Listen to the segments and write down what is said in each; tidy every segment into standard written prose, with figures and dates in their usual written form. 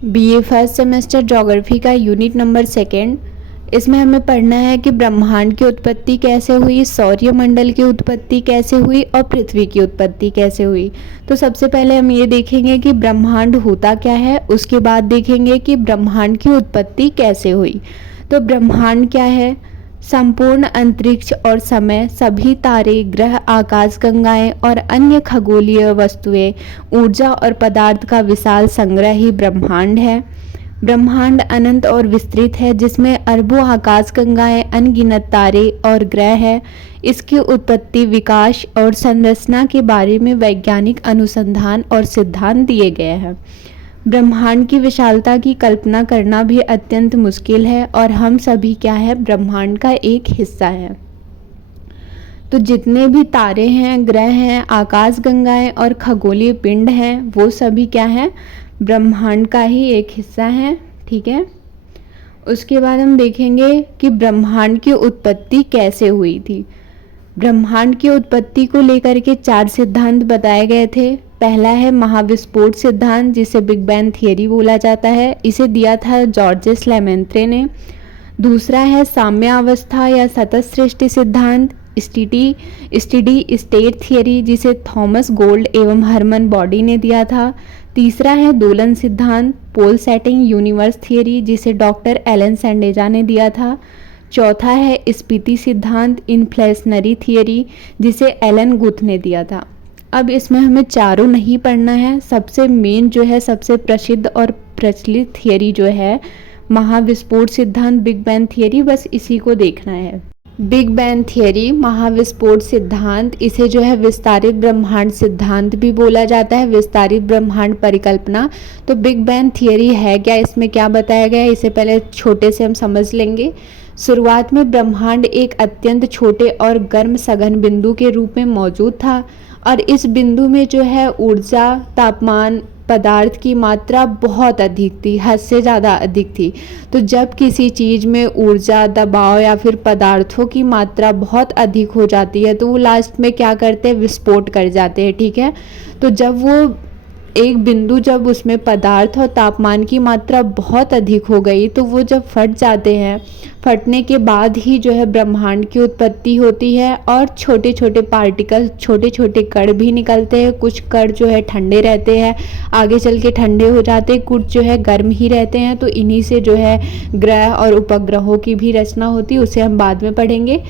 BA first semester geography का unit number 2। इसमें हमें पढ़ना है कि ब्रह्मांड की उत्पत्ति कैसे हुई, सौरमंडल की उत्पत्ति कैसे हुई और पृथ्वी की उत्पत्ति कैसे हुई। तो सबसे पहले हम ये देखेंगे कि ब्रह्मांड होता क्या है, उसके बाद देखेंगे कि ब्रह्मांड की उत्पत्ति कैसे हुई। तो ब्रह्मांड क्या है? संपूर्ण अंतरिक्ष और समय, सभी तारे, ग्रह, आकाशगंगाएं और अन्य खगोलीय वस्तुएं, ऊर्जा और पदार्थ का विशाल संग्रह ही ब्रह्मांड है। ब्रह्मांड अनंत और विस्तृत है, जिसमें अरबों आकाशगंगाएं, अनगिनत तारे और ग्रह है। इसकी उत्पत्ति, विकास और संरचना के बारे में वैज्ञानिक अनुसंधान और सिद्धांत दिए गए हैं। ब्रह्मांड की विशालता की कल्पना करना भी अत्यंत मुश्किल है और हम सभी क्या है, ब्रह्मांड का एक हिस्सा है। तो जितने भी तारे हैं, ग्रह हैं, आकाशगंगाएं और खगोलीय पिंड हैं, वो सभी क्या है, ब्रह्मांड का ही एक हिस्सा है। ठीक है। उसके बाद हम देखेंगे कि ब्रह्मांड की उत्पत्ति कैसे हुई थी। ब्रह्मांड की उत्पत्ति को लेकर के 4 सिद्धांत बताए गए थे। पहला है महाविस्फोट सिद्धांत, जिसे बिग बैंग थियरी बोला जाता है। इसे दिया था जॉर्जेस लेमेंत्रे ने। दूसरा है साम्यावस्था या सतत सृष्टि सिद्धांत, स्टेडी स्टेट थियरी, जिसे थॉमस गोल्ड एवं हरमन बॉडी ने दिया था। तीसरा है दोलन सिद्धांत, पोल सेटिंग यूनिवर्स थियरी, जिसे डॉक्टर एलन सैंडेजा ने दिया था। चौथा है स्पीति सिद्धांत, इन्फ्लेशनरी थियरी, जिसे एलन गुथ ने दिया था। अब इसमें हमें चारों नहीं पढ़ना है। सबसे मेन जो है, सबसे प्रसिद्ध और प्रचलित थियरी जो है महाविस्फोट सिद्धांत, बिग बैंग थियरी, बस इसी को देखना है। बिग बैंग थियरी, महाविस्फोट सिद्धांत, इसे जो है विस्तारित ब्रह्मांड सिद्धांत भी बोला जाता है, विस्तारित ब्रह्मांड परिकल्पना। तो बिग बैंग थियरी है क्या, इसमें क्या बताया गया है, इसे पहले छोटे से हम समझ लेंगे। शुरुआत में ब्रह्मांड एक अत्यंत छोटे और गर्म सघन बिंदु के रूप में मौजूद था और इस बिंदु में जो है ऊर्जा, तापमान, पदार्थ की मात्रा बहुत अधिक थी, हद से ज़्यादा अधिक थी। तो जब किसी चीज़ में ऊर्जा, दबाव या फिर पदार्थों की मात्रा बहुत अधिक हो जाती है तो वो लास्ट में क्या करते हैं, विस्फोट कर जाते हैं। ठीक है। तो जब वो एक बिंदु, जब उसमें पदार्थ और तापमान की मात्रा बहुत अधिक हो गई तो वो जब फट जाते हैं, फटने के बाद ही जो है ब्रह्मांड की उत्पत्ति होती है और छोटे छोटे पार्टिकल, छोटे छोटे कण भी निकलते हैं। कुछ कण जो है ठंडे रहते हैं, आगे चल के ठंडे हो जाते हैं, कुछ जो है गर्म ही रहते हैं। तो इन्हीं से जो है ग्रह और उपग्रहों की भी रचना होती है, उसे हम बाद में पढ़ेंगे।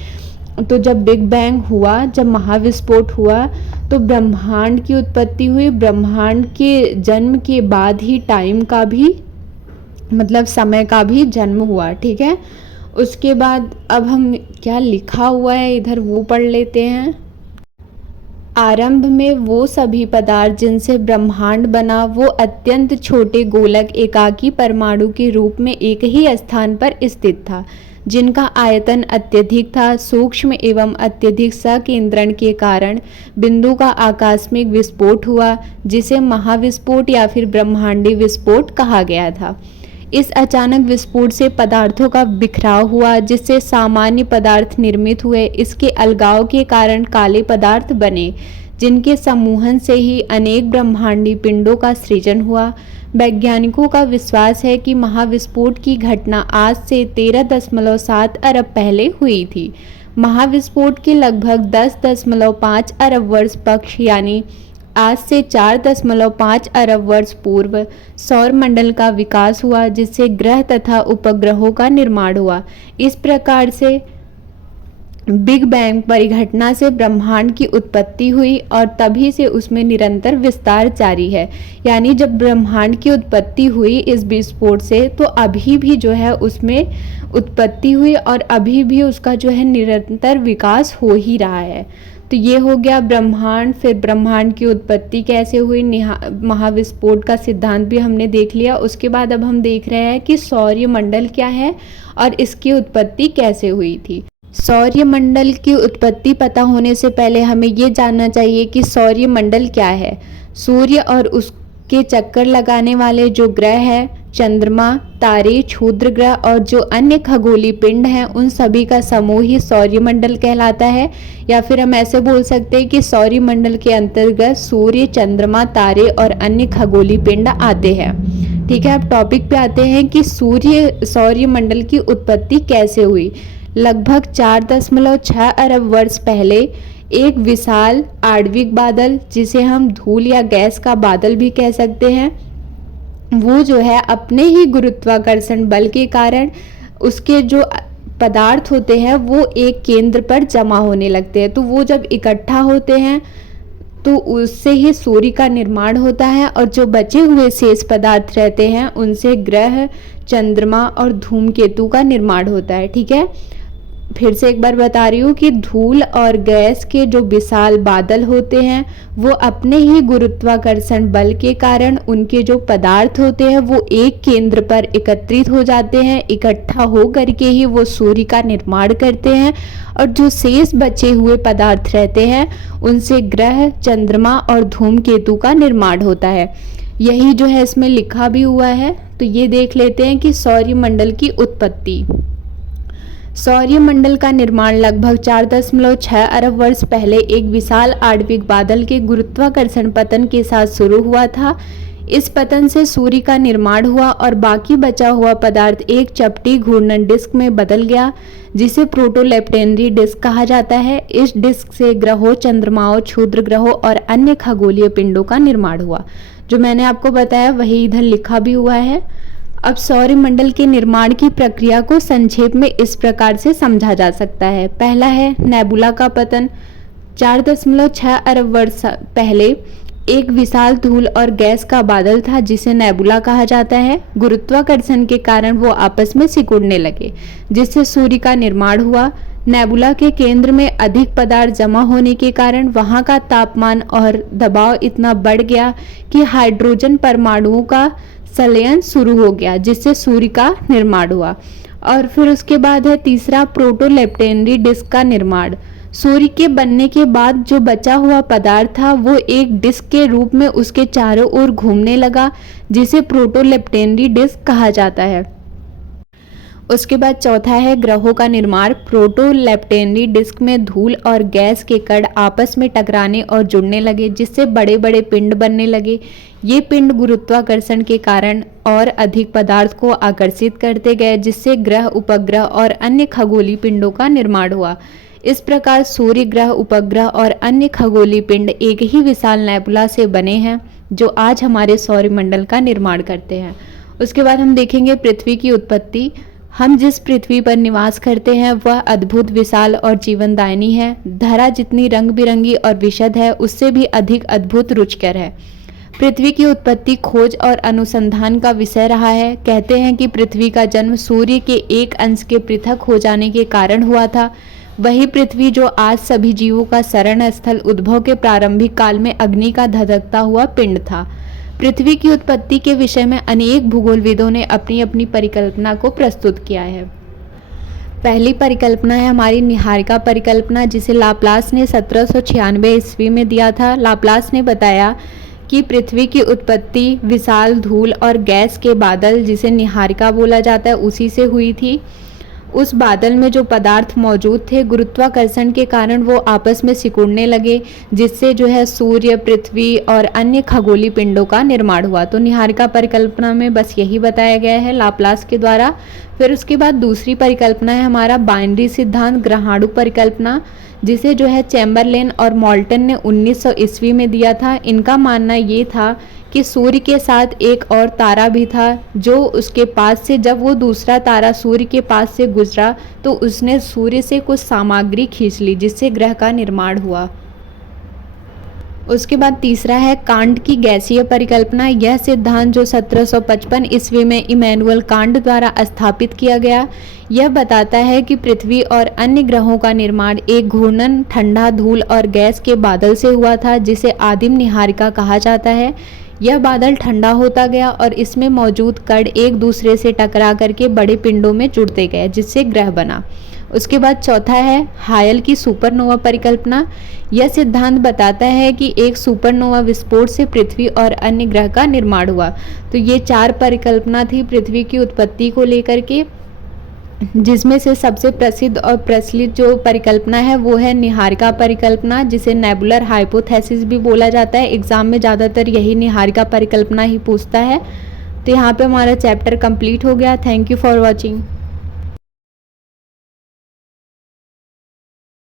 तो जब बिग बैंग हुआ, जब महाविस्फोट हुआ तो ब्रह्मांड की उत्पत्ति हुई। ब्रह्मांड के जन्म के बाद ही टाइम का भी, मतलब समय का भी जन्म हुआ। ठीक है। उसके बाद अब हम क्या लिखा हुआ है इधर वो पढ़ लेते हैं। आरंभ में वो सभी पदार्थ जिनसे ब्रह्मांड बना वो अत्यंत छोटे गोलक एकाकी परमाणु के रूप में एक ही स्थान पर स्थित था, जिनका आयतन अत्यधिक था। सूक्ष्म एवं अत्यधिक संकेंद्रण के कारण बिंदु का आकस्मिक विस्फोट हुआ, जिसे महाविस्फोट या फिर ब्रह्मांडीय विस्फोट कहा गया था। इस अचानक विस्फोट से पदार्थों का बिखराव हुआ, जिससे सामान्य पदार्थ निर्मित हुए। इसके अलगाव के कारण काले पदार्थ बने, जिनके समूहन से ही अनेक ब्रह्मांडीय पिंडों का सृजन हुआ। वैज्ञानिकों का विश्वास है कि महाविस्फोट की घटना आज से 13.7 अरब पहले हुई थी। महाविस्फोट के लगभग 10.5 अरब वर्ष पक्ष यानी आज से 4.5 अरब वर्ष पूर्व सौरमंडल का विकास हुआ, जिससे ग्रह तथा उपग्रहों का निर्माण हुआ। इस प्रकार से बिग बैंग परिघटना से ब्रह्मांड की उत्पत्ति हुई और तभी से उसमें निरंतर विस्तार जारी है। यानी जब ब्रह्मांड की उत्पत्ति हुई इस विस्फोट से, तो अभी भी जो है उसमें उत्पत्ति हुई और अभी भी उसका जो है निरंतर विकास हो ही रहा है। तो ये हो गया ब्रह्मांड। फिर ब्रह्मांड की उत्पत्ति कैसे हुई, महाविस्फोट का सिद्धांत भी हमने देख लिया। उसके बाद अब हम देख रहे हैं कि सौरमंडल क्या है और इसकी उत्पत्ति कैसे हुई थी। सौरमंडल की उत्पत्ति पता होने से पहले हमें ये जानना चाहिए कि सौरमंडल क्या है। सूर्य और उसके चक्कर लगाने वाले जो ग्रह हैं, चंद्रमा, तारे, क्षुद्र ग्रह और जो अन्य खगोलीय पिंड हैं, उन सभी का समूह ही सौरमंडल कहलाता है। या फिर हम ऐसे बोल सकते हैं कि सौरमंडल के अंतर्गत सूर्य, चंद्रमा, तारे और अन्य खगोलीय पिंड आते हैं। ठीक है, अब टॉपिक पे आते हैं कि सौरमंडल की उत्पत्ति कैसे हुई। लगभग 4.6 अरब वर्ष पहले एक विशाल आणविक बादल, जिसे हम धूल या गैस का बादल भी कह सकते हैं, वो जो है अपने ही गुरुत्वाकर्षण बल के कारण उसके जो पदार्थ होते हैं वो एक केंद्र पर जमा होने लगते हैं। तो वो जब इकट्ठा होते हैं तो उससे ही सूर्य का निर्माण होता है, और जो बचे हुए शेष पदार्थ रहते हैं उनसे ग्रह, चंद्रमा और धूमकेतु का निर्माण होता है। ठीक है, फिर से एक बार बता रही हूँ कि धूल और गैस के जो विशाल बादल होते हैं वो अपने ही गुरुत्वाकर्षण बल के कारण उनके जो पदार्थ होते हैं वो एक केंद्र पर एकत्रित हो जाते हैं। इकट्ठा हो करके ही वो सूर्य का निर्माण करते हैं, और जो शेष बचे हुए पदार्थ रहते हैं उनसे ग्रह, चंद्रमा और धूमकेतु का निर्माण होता है। यही जो है इसमें लिखा भी हुआ है। तो ये देख लेते हैं कि सौरमंडल की उत्पत्ति। सौरमंडल का निर्माण लगभग 4.6 अरब वर्ष पहले एक विशाल आणविक बादल के गुरुत्वाकर्षण पतन के साथ शुरू हुआ था। इस पतन से सूर्य का निर्माण हुआ और बाकी बचा हुआ पदार्थ एक चपटी घूर्णन डिस्क में बदल गया, जिसे प्रोटोलेप्टेनरी डिस्क कहा जाता है। इस डिस्क से ग्रहों, चंद्रमाओं, क्षुद्र ग्रहों और अन्य खगोलीय पिंडों का निर्माण हुआ। जो मैंने आपको बताया वही इधर लिखा भी हुआ है। अब सौरमंडल के निर्माण की प्रक्रिया को संक्षेप में इस प्रकार से समझा जा सकता है। पहला है नेबुला का पतन। 4.6 अरब वर्ष पहले एक विशाल धूल और गैस का बादल था जिसे नेबुला कहा जाता है। गुरुत्वाकर्षण के कारण वो आपस में सिकुड़ने लगे, जिससे सूर्य का निर्माण हुआ। नेबुला के केंद्र में अधिक पदार्थ जमा होने के कारण वहां का तापमान और दबाव इतना बढ़ गया कि हाइड्रोजन परमाणुओं का संलयन शुरू हो गया, जिससे सूर्य का निर्माण हुआ। और फिर उसके बाद है तीसरा, प्रोटोलेप्टेनरी डिस्क का निर्माण। सूर्य के बनने के बाद जो बचा हुआ पदार्थ था वो एक डिस्क के रूप में उसके चारों ओर घूमने लगा, जिसे प्रोटोलेप्टेनरी डिस्क कहा जाता है। उसके बाद चौथा है ग्रहों का निर्माण। प्रोटोलेप्टेनरी डिस्क में धूल और गैस के कण आपस में टकराने और जुड़ने लगे, जिससे बड़े बड़े पिंड बनने लगे। ये पिंड गुरुत्वाकर्षण के कारण और अधिक पदार्थ को आकर्षित करते गए, जिससे ग्रह, उपग्रह और अन्य खगोलीय पिंडों का निर्माण हुआ। इस प्रकार सूर्य, ग्रह, उपग्रह और अन्य खगोलीय पिंड एक ही विशाल नेबुला से बने हैं, जो आज हमारे सौरमंडल का निर्माण करते हैं। उसके बाद हम देखेंगे पृथ्वी की उत्पत्ति। हम जिस पृथ्वी पर निवास करते हैं वह अद्भुत, विशाल और जीवनदायिनी है। धरा जितनी रंग बिरंगी और विशद है, उससे भी अधिक अद्भुत, रुचिकर है। पृथ्वी की उत्पत्ति खोज और अनुसंधान का विषय रहा है। कहते हैं कि पृथ्वी का जन्म सूर्य के एक अंश के पृथक हो जाने के कारण हुआ था। वही पृथ्वी जो आज सभी जीवों का शरण स्थल, उद्भव के प्रारंभिक काल में अग्नि का धधकता हुआ पिंड था। पृथ्वी की उत्पत्ति के विषय में अनेक भूगोलविदों ने अपनी अपनी परिकल्पना को प्रस्तुत किया है। पहली परिकल्पना है हमारी निहारिका परिकल्पना, जिसे लाप्लास ने 1796 ईस्वी में दिया था। लाप्लास ने बताया कि पृथ्वी की उत्पत्ति विशाल धूल और गैस के बादल, जिसे निहारिका बोला जाता है, उसी से हुई थी। उस बादल में जो पदार्थ मौजूद थे, गुरुत्वाकर्षण के कारण वो आपस में सिकुड़ने लगे, जिससे जो है सूर्य, पृथ्वी और अन्य खगोलीय पिंडों का निर्माण हुआ। तो निहारिका परिकल्पना में बस यही बताया गया है लाप्लास के द्वारा। फिर उसके बाद दूसरी परिकल्पना है हमारा बाइनरी सिद्धांत, ग्रहाणु परिकल्पना, जिसे जो है चैम्बरलेन और मोल्टन ने 1900 ईस्वी में दिया था। इनका मानना ये था कि सूर्य के साथ एक और तारा भी था, जो उसके पास से, जब वो दूसरा तारा सूर्य के पास से गुजरा तो उसने सूर्य से कुछ सामग्री खींच ली, जिससे ग्रह का निर्माण हुआ। उसके बाद तीसरा है कांट की गैसीय परिकल्पना। यह सिद्धांत जो 1755 ईस्वी में इमैनुअल कांट द्वारा स्थापित किया गया, यह बताता है कि पृथ्वी और अन्य ग्रहों का निर्माण एक घूर्णन, ठंडा, धूल और गैस के बादल से हुआ था, जिसे आदिम निहारिका कहा जाता है। यह बादल ठंडा होता गया और इसमें मौजूद कण एक दूसरे से टकरा करके बड़े पिंडों में जुड़ते गए, जिससे ग्रह बना। उसके बाद चौथा है हायल की सुपरनोवा परिकल्पना। यह सिद्धांत बताता है कि एक सुपरनोवा विस्फोट से पृथ्वी और अन्य ग्रह का निर्माण हुआ। तो ये चार परिकल्पना थी पृथ्वी की उत्पत्ति को लेकर के, जिसमें से सबसे प्रसिद्ध और प्रचलित जो परिकल्पना है वो है निहारिका परिकल्पना, जिसे नेबुलर हाइपोथेसिस भी बोला जाता है। एग्जाम में ज़्यादातर यही निहारिका परिकल्पना ही पूछता है। तो यहाँ पे हमारा चैप्टर कंप्लीट हो गया। Thank you for watching.